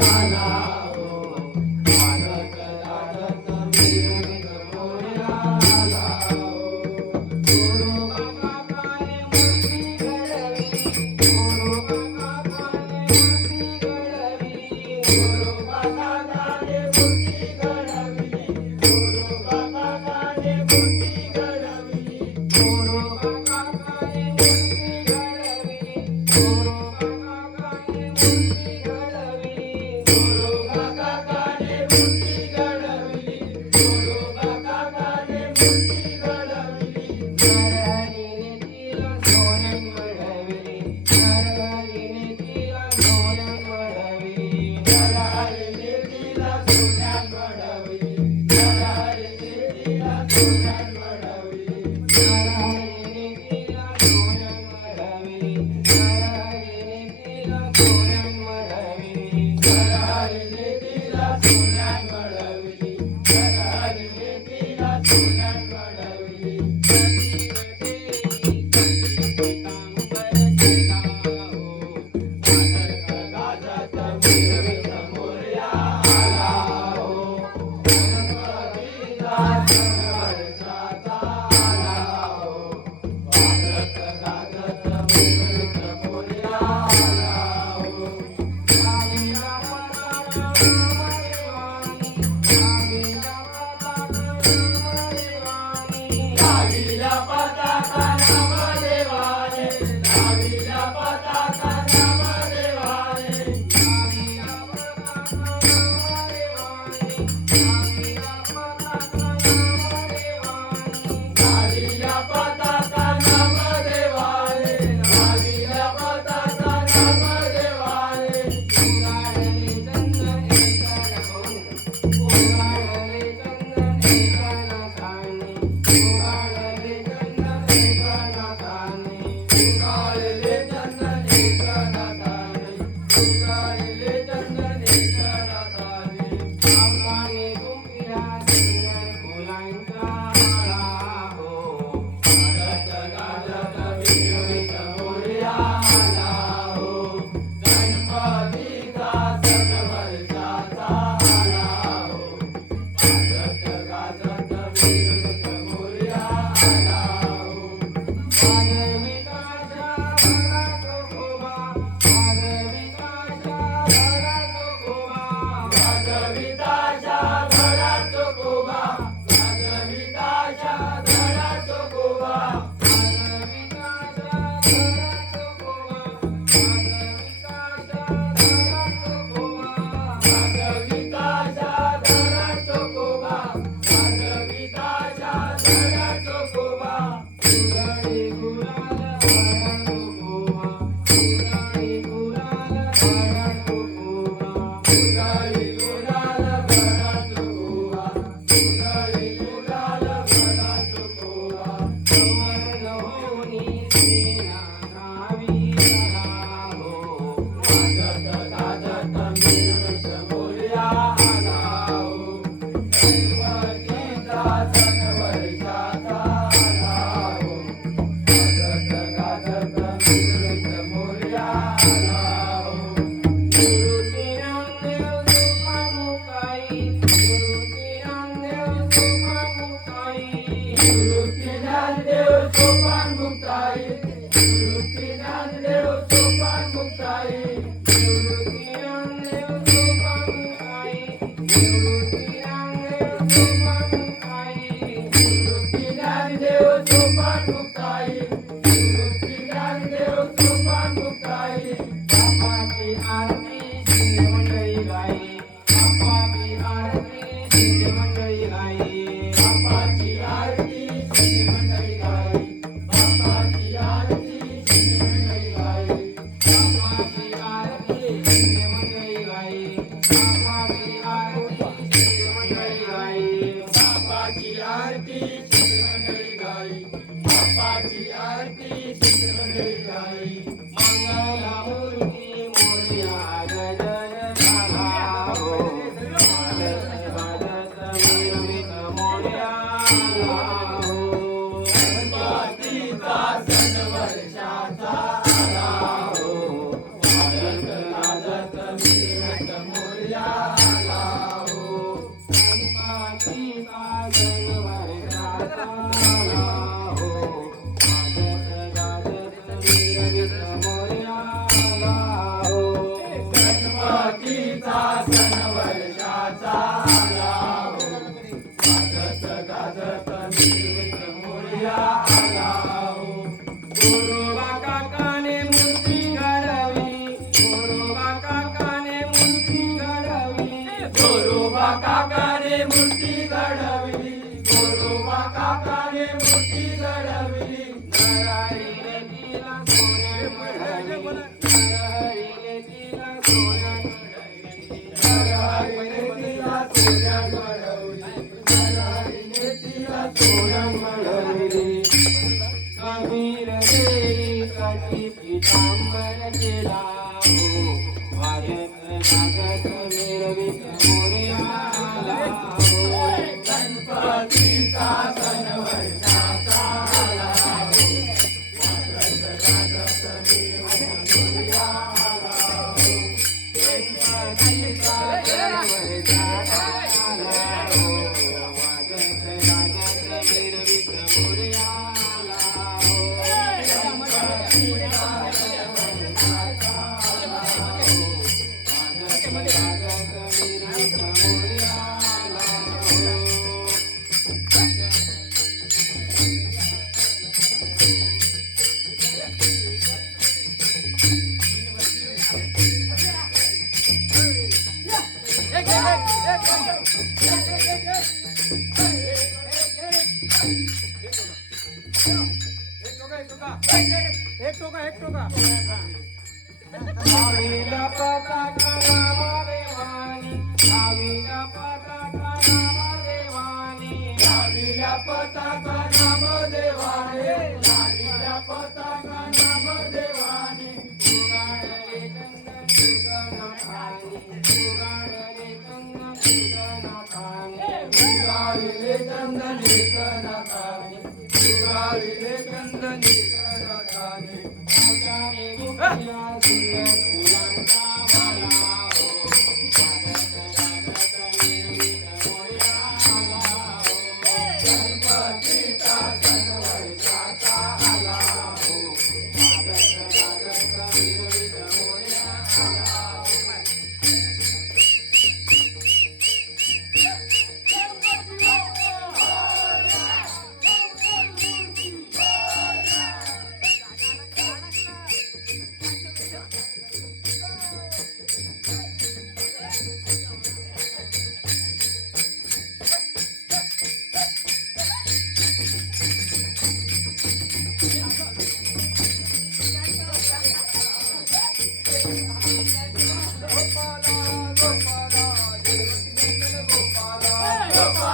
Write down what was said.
I Mahana. Yeah. Carita. Thank you. Upang mong Goroba काकाने मूर्ती घडवली. गोरोबा काकाने मूर्ती घडवली. नरहरीने तिला तिला तिला तिला Anita. आवीला पताका नामदेवानी आवीला पताका नामदेवानी आवीला पताका नामदेवानी आवीला पताका नामदेवानी उगाडले चंदन सुगण Yeah. Come on.